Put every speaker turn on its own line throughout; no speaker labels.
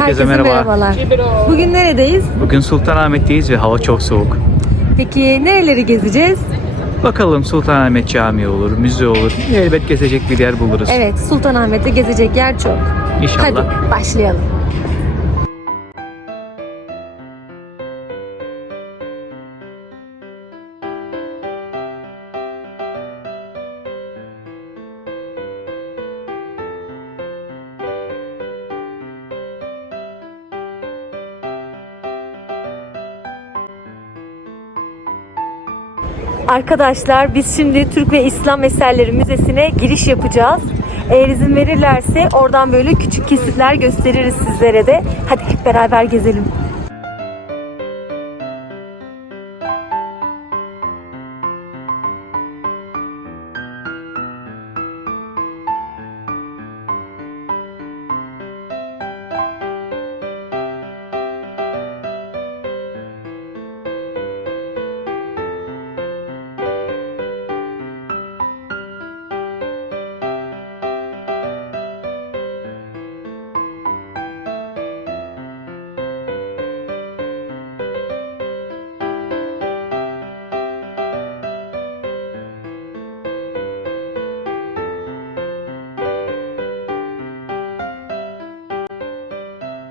Herkese merhaba.
merhabalar. Bugün neredeyiz?
Bugün Sultanahmet'teyiz ve hava çok soğuk.
Peki nereleri gezeceğiz?
Bakalım Sultanahmet Camii olur, müze olur. Elbet gezecek bir yer buluruz.
Evet, Sultanahmet'te gezecek yer çok.
İnşallah.
Hadi başlayalım. Arkadaşlar biz şimdi Türk ve İslam Eserleri Müzesi'ne giriş yapacağız. Eğer izin verirlerse oradan böyle küçük kesitler gösteririz sizlere de. Hadi hep beraber gezelim.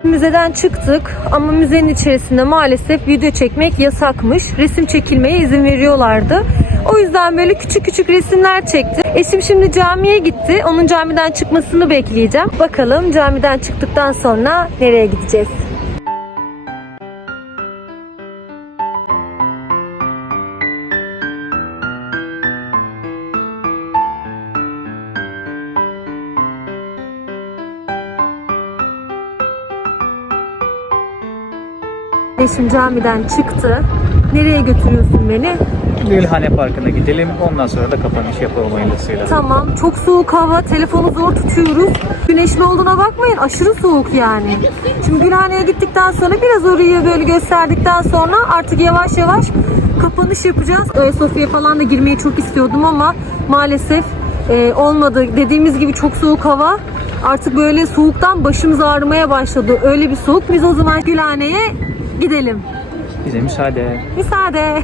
Müzeden çıktık ama müzenin içerisinde maalesef video çekmek yasakmış. Resim çekilmeye izin veriyorlardı. O yüzden böyle küçük küçük resimler çektim. Eşim şimdi camiye gitti. Onun camiden çıkmasını bekleyeceğim. Bakalım camiden çıktıktan sonra nereye gideceğiz? Eşim camiden çıktı. Nereye götürüyorsun beni?
Gülhane Parkı'na gidelim. Ondan sonra da kapanış yapalım hayırlısıyla.
Tamam. Çok soğuk hava. Telefonu zor tutuyoruz. Güneşli olduğuna bakmayın. Aşırı soğuk yani. Şimdi Gülhane'ye gittikten sonra biraz orayı böyle gösterdikten sonra artık yavaş yavaş kapanış yapacağız. Ayasofya'ya falan da girmeyi çok istiyordum ama maalesef e, olmadı. Dediğimiz gibi çok soğuk hava. Artık böyle soğuktan başımız ağrımaya başladı. Öyle bir soğuk. Biz o zaman Gülhane'ye gidelim.
Bize müsaade.
Müsaade.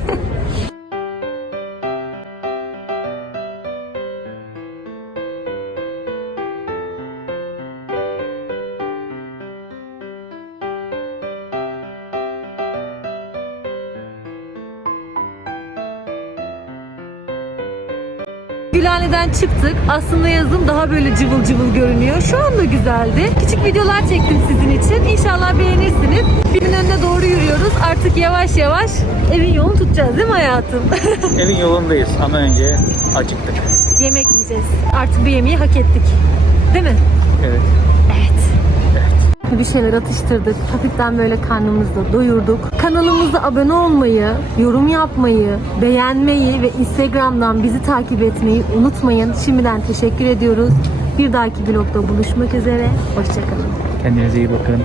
Gülhane'den çıktık. Aslında yazın daha böyle cıvıl cıvıl görünüyor. Şu anda güzeldi. Küçük videolar çektim sizin için. İnşallah beğenirsiniz. Birinin önüne doğru yürüyoruz. Artık yavaş yavaş evin yolunu tutacağız değil mi hayatım?
Evin yolundayız ama önce acıktık.
Yemek yiyeceğiz. Artık bir yemeği hak ettik. Değil mi?
Evet.
Bir şeyler atıştırdık. Hafiften böyle karnımızı da doyurduk. Kanalımıza abone olmayı, yorum yapmayı, beğenmeyi ve Instagram'dan bizi takip etmeyi unutmayın. Şimdiden teşekkür ediyoruz. Bir dahaki vlogda buluşmak üzere. Hoşçakalın.
Kendinize iyi bakın.